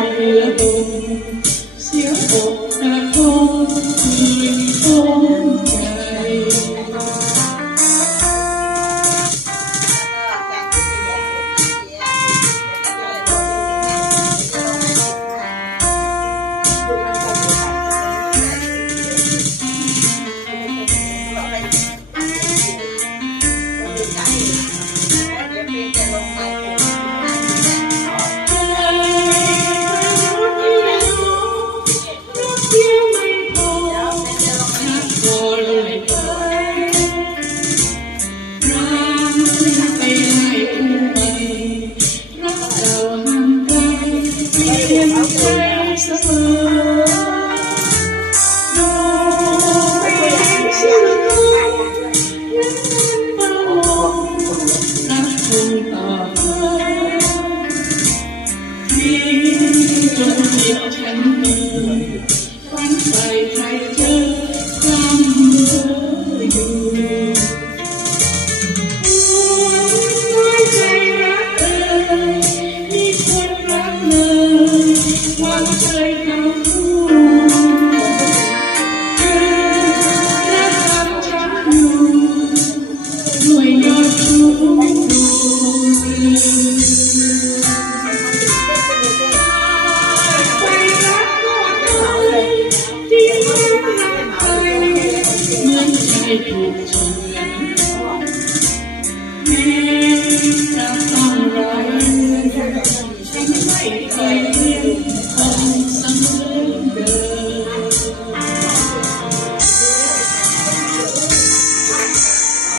Thank okay. you.